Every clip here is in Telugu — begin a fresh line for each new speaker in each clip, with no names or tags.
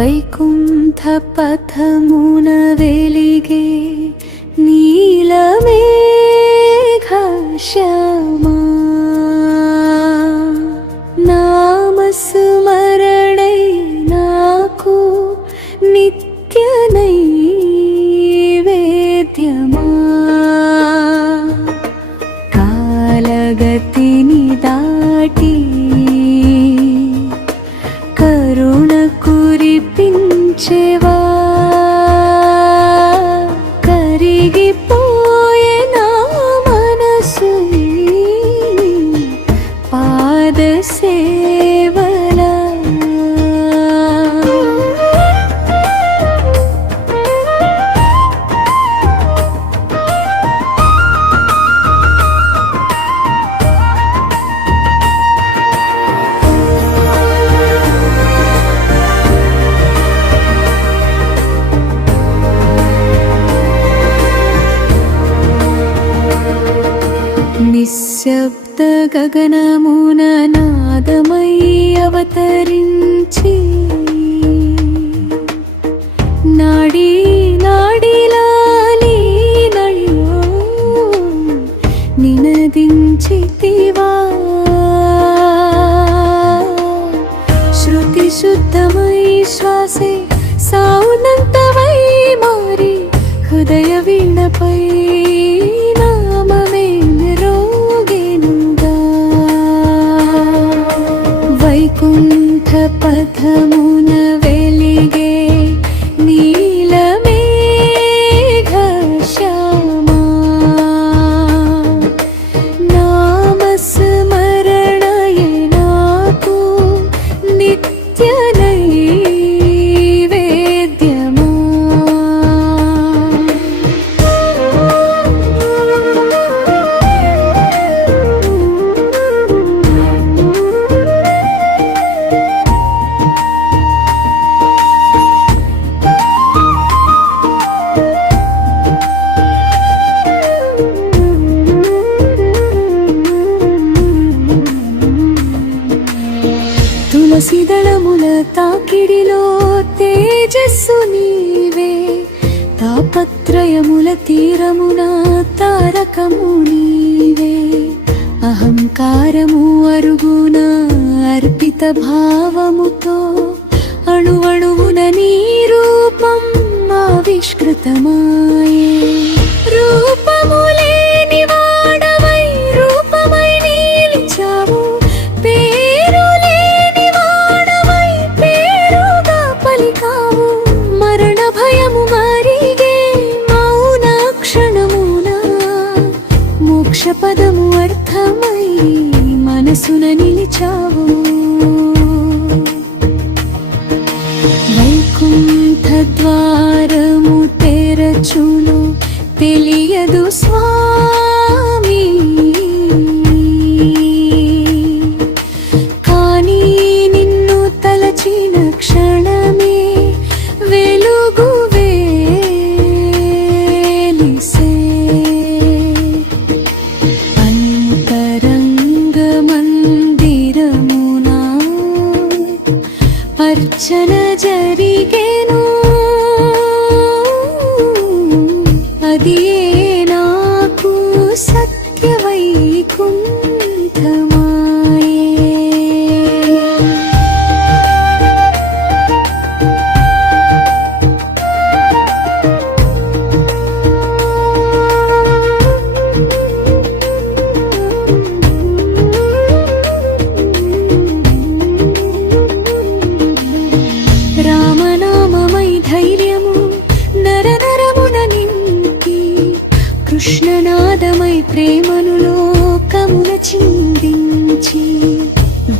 వైకుంఠ పథమున వెలిగే నీలమేఘ శ్యామా te నిశ్శబ్ద గగనమున నాదమై అవతరించి నాడి నాడిలాలి నడిలో నినదించితివా. శృతి శుద్ధమై శ్వాసే సావునంతమై మారి హృదయ వీణపై తులసి దళముల తాకిడిలో తేజస్సు నీవే. తాపత్రయముల తీరమున తారకము నీవే. అహంకారము అరుగున అర్పిత భావముతో అణువణువున నీ రూపం ఆవిష్కృతమాయే. రూప వైకుంఠ తెరచును తెలియదు స్వామి. కానీ నిన్ను తలచిన క్షణమే వెలుగు వేలిసే. అంతరంగ మందిరమునా అర్చన జరిగేను Give me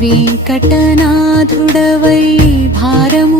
వెంకటనాథుడవై భారము